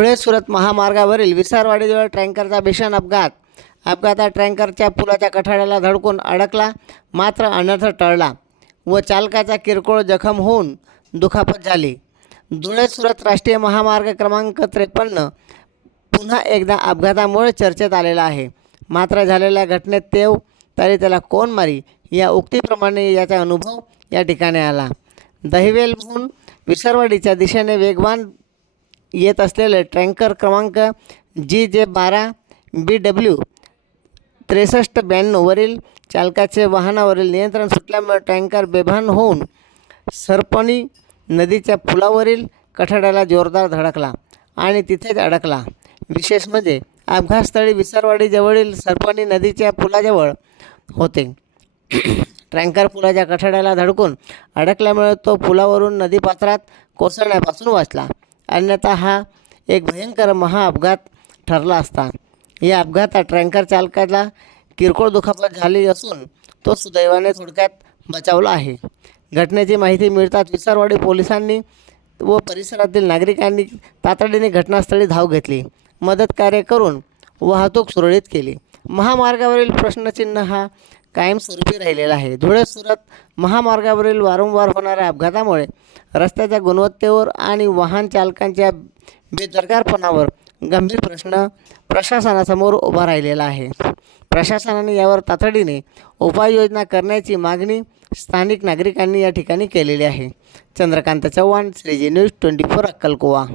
धुळे सुरत महामार्गावरील विसारवाडीजवळ टँकरचा भीषण अपघात. अपघातात टँकरच्या पुलाच्या कठाड्याला धडकून अडकला, मात्र अनर्थ टळला व चालकाचा किरकोळ जखम होऊन दुखापत झाली. धुळे सुरत राष्ट्रीय महामार्ग क्रमांक 53 पुन्हा एकदा अपघातामुळे चर्चेत आलेला आहे. मात्र झालेल्या घटनेत तेव तरी त्याला कोण मारी या उक्तीप्रमाणे याचा अनुभव या ठिकाणी आला. दहिवेलहून विसरवाडीच्या दिशेने वेगवान येत असलेले टँकर क्रमांक GJ12 BW 6392 वरील चालकाचे वाहनावरील नियंत्रण सुटल्यामुळे टँकर बेभान होऊन सरपणी नदीच्या पुलावरील कठाड्याला जोरदार धडकला आणि तिथेच अडकला. विशेष म्हणजे अपघातस्थळी विसरवाडीजवळील सरपणी नदीच्या पुलाजवळ होते. टँकर पुलाच्या कठाड्याला धडकून अडकल्यामुळे तो पुलावरून नदीपात्रात कोसळण्यापासून वाचला. अन्यथा हा एक भयंकर महाअपघात ठरला असता. या अपघातात टँकर चालकाला किरकोळ दुखापत झाली असून तो सुदैवाने थोडक्यात बचावला आहे. घटनेची माहिती मिळताच विसरवाडी पोलिसांनी व परिसरातील नागरिकांनी तातडीने घटनास्थळी धाव घेतली. मदत कार्य करून वाहतूक सुरळीत केली. महामार्गावरील प्रश्नचिन्ह हा कायमस्वरूपी राहिलेला आहे. धुळे सुरत महामार्गावरील वारंवार होणाऱ्या अपघातामुळे रस्त्याच्या गुणवत्तेवर आणि वाहन चालकांच्या बेदरकारपणावर गंभीर प्रश्न प्रशासनासमोर उभा राहिलेला आहे. प्रशासनाने यावर तातडीने उपाययोजना करण्याची मागणी स्थानिक नागरिकांनी या ठिकाणी केलेली आहे. चंद्रकांत चव्हाण, श्रीजी न्यूज 24 अक्कलकुवा.